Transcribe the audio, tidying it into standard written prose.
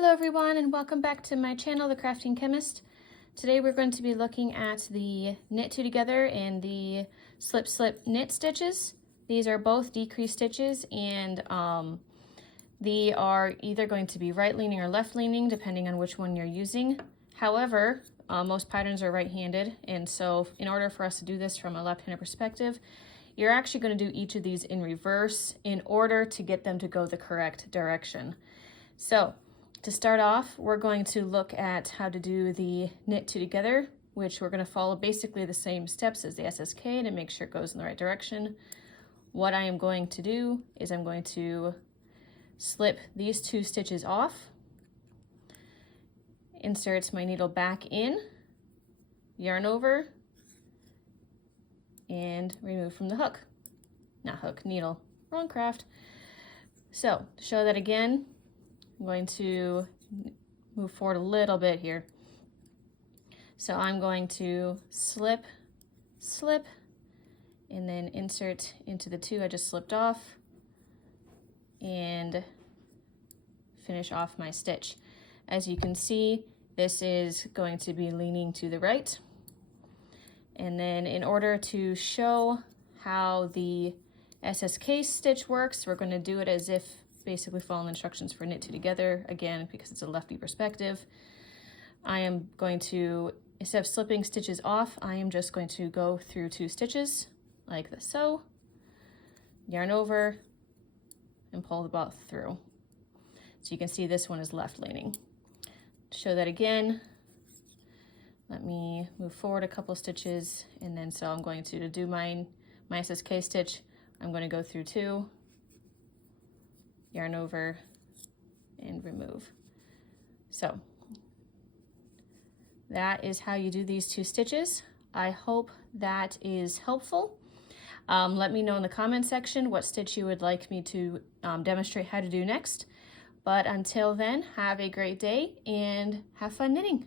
Hello everyone and welcome back to my channel, The Crafting Chemist. Today we're going to be looking at the knit two together and the slip slip knit stitches. These are both decrease stitches and they are either going to be right leaning or left leaning depending on which one you're using. However, most patterns are right-handed, and so in order for us to do this from a left-handed perspective, you're actually going to do each of these in reverse in order to get them to go the correct direction. So to start off, we're going to look at how to do the knit two together, which we're going to follow basically the same steps as the SSK to make sure it goes in the right direction. What I am going to do is I'm going to slip these two stitches off, insert my needle back in, yarn over, and remove from the hook. Not hook, needle, wrong craft. So to show that again, I'm going to move forward a little bit here. So I'm going to slip, slip, and then insert into the two I just slipped off and finish off my stitch. As you can see, this is going to be leaning to the right. And then in order to show how the SSK stitch works, we're going to do it as if basically following instructions for knit two together, again, because it's a lefty perspective. I am going to, instead of slipping stitches off, I am just going to go through two stitches like this, so yarn over and pull the ball through. So you can see this one is left leaning. To show that again, let me move forward a couple stitches, and then so I'm going to do my SSK stitch. I'm going to go through two, yarn over, and remove. So that is how you do these two stitches. I hope that is helpful. Let me know in the comment section what stitch you would like me to demonstrate how to do next. But until then, have a great day and have fun knitting.